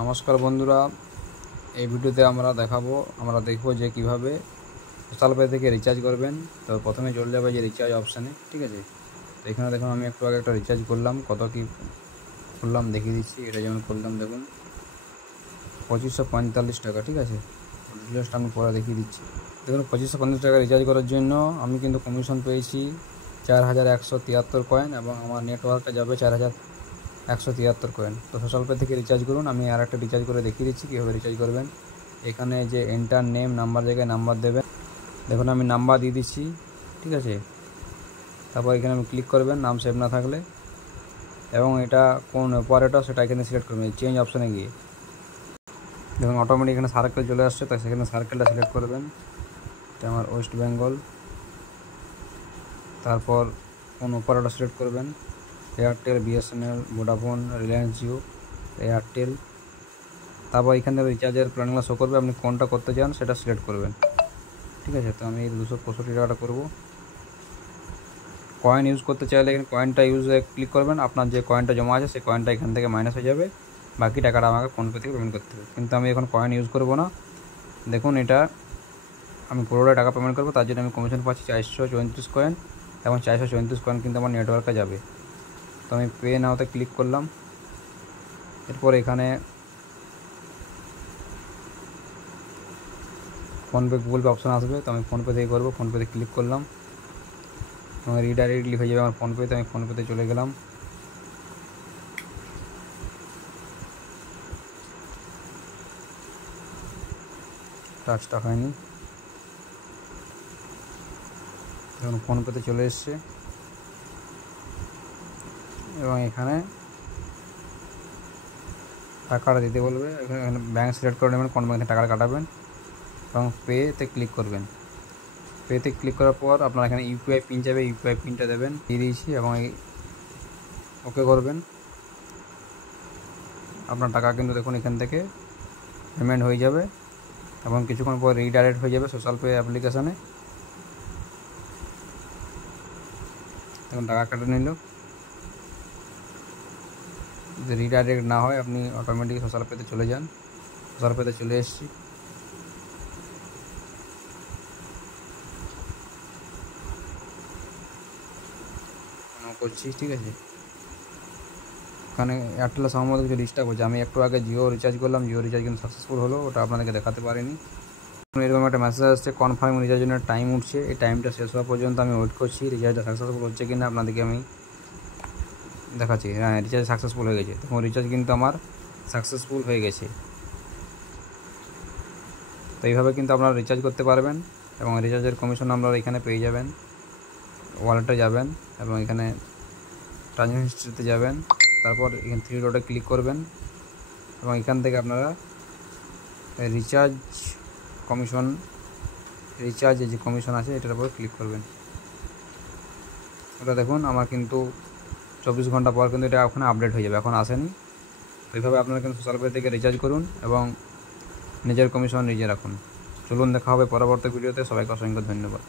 নমস্কার বন্ধুরা, এই ভিডিওতে আমরা দেখব যে কিভাবে সোশ্যাল পে থেকে রিচার্জ করবেন। তো প্রথমে চলে যাবে যে রিচার্জ অপশানে, ঠিক আছে। তো এখানে দেখুন আমি একটু আগে একটা রিচার্জ করলাম, কত কি করলাম দেখিয়ে দিচ্ছি। এটা যেমন করলাম দেখুন 2545 টাকা, ঠিক আছে। ডিটেলসটা আমি পরে দেখিয়ে দিচ্ছি। দেখুন 2545 টাকা রিচার্জ করার জন্য আমি কিন্তু কমিশন পেয়েছি 4173 কয়েন এবং আমার নেটওয়ার্কটা যাবে 4173 কয়েন। তো সোশ্যাল পে থেকে রিচার্জ করুন। আমি আর একটা রিচার্জ করে দেখিয়ে দিচ্ছি কীভাবে রিচার্জ করবেন। এখানে যে এন্টার নেম নাম্বার জায়গায় নাম্বার দেবেন, দেখুন আমি নাম্বার দিয়ে দিচ্ছি, ঠিক আছে। তারপর এখানে আমি ক্লিক করবেন নাম সেভ না থাকলে, এবং এটা কোন অপারেটর সেটা এখানে সিলেক্ট করবেন চেঞ্জ অপশানে গিয়ে। দেখুন অটোমেটিক এখানে সার্কেল চলে আসছে, তাই সেখানে সার্কেলটা সিলেক্ট করবেন। এটা আমার ওয়েস্ট বেঙ্গল। তারপর কোন অপারেটর সিলেক্ট করবেন, Airtel, BSNL, Vodafone, Reliance Jio, Airtel. তারপর এখানে রিচার্জের প্ল্যানগুলো শো করবে, আপনি কোনটা করতে চান সেটা সিলেক্ট করবেন, ঠিক আছে। তো আমি 265 টাকাটা করব। কয়েন ইউজ করতে চাইলে এখানে কয়েনটা ইউজে ক্লিক করবেন। আপনার যে কয়েনটা জমা আছে সেই কয়েনটা এখান থেকে মাইনাস হয়ে যাবে, বাকি টাকাটা আমাকে ফোনপে থেকে পেমেন্ট করতে হবে। কিন্তু আমি এখন কয়েন ইউজ করব না। দেখুন এটা আমি পুরোটা টাকা পেমেন্ট করবো, তার জন্য আমি কমিশন পাচ্ছি 434 কয়েন, এবং 434 কয়েন কিন্তু আমার নেটওয়ার্কে যাবে। তো আমি পে নাওতে ক্লিক করলাম। এরপর এখানে ফোনপে গুগল পে অপশান আসবে, তো আমি ফোনপে থেকে করবো। ফোনপেতে ক্লিক করলাম এবং রিডাইরেক্টলি হয়ে যাবে আমার ফোনপেতে। আমি ফোনপেতে চলে গেলাম। টাচটা হয়নি, দেখুন ফোনপেতে চলে এসছে, এবং এখানে টাকাটা দিতে বলবে। এখানে ব্যাঙ্ক সিলেক্ট করে নেবেন কোন ব্যাঙ্কে টাকাটা কাটাবেন, এবং পেতে ক্লিক করবেন। পেতে ক্লিক করার পর আপনার এখানে ইউপিআই পিন যাবে, ইউপিআই পিনটা দেবেন, দিয়ে দিয়েছি, এবং এই ওকে করবেন। আপনার টাকা কিন্তু দেখুন এখান থেকে পেমেন্ট হয়ে যাবে, এবং কিছুক্ষণ পর রিডাইরেক্ট হয়ে যাবে সোশ্যাল পে অ্যাপ্লিকেশানে। দেখুন টাকা কেটে নিল। যদি রিডাইরেক্ট না হয় আপনি অটোমেটিক সোশ্যাল পেতে চলে যান। সোশ্যাল পেতে চলে এসেছি। করছি, ঠিক আছে। এখানে এয়ারটেলের সম্বন্ধে কিছু ডিস্টার্ব হচ্ছে। আমি একটু আগে জিও রিচার্জ করলাম, জিও রিচার্জ কিন্তু সাকসেসফুল হলো, ওটা আপনাদেরকে দেখাতে পারিনি। এরকম একটা মেসেজ আসছে কনফার্ম রিচার্জের টাইম উঠছে। এই টাইমটা শেষ হওয়া পর্যন্ত আমি ওয়েট করছি রিচার্জটা সাকসেসফুল হচ্ছে কিনা আপনাদেরকে আমি দেখাচ্ছি। হ্যাঁ, রিচার্জ সাকসেসফুল হয়ে গেছে। তখন রিচার্জ কিন্তু আমার সাকসেসফুল হয়ে গেছে। তো এইভাবে কিন্তু আপনারা রিচার্জ করতে পারবেন, এবং রিচার্জের কমিশন আপনারা এখানে পেয়ে যাবেন। ওয়ালেটে যাবেন এবং এখানে ট্রানজ্যাকশন হিস্ট্রিতে যাবেন, তারপর এখানে 3 ডটে ক্লিক করবেন, এবং এখান থেকে আপনারা রিচার্জ যে কমিশন আছে এটার উপর ক্লিক করবেন। ওটা দেখুন আমার কিন্তু 24 ঘন্টা পর কিন্তু এটা ওখানে আপডেট হয়ে যাবে, এখন আসেনি। এইভাবে আপনারা কিন্তু সোশ্যাল পে থেকে রিচার্জ করুন এবং নিজের কমিশন নিজে রাখুন। চলুন দেখা হবে পরবর্তী ভিডিওতে। সবাইকে অসংখ্য ধন্যবাদ।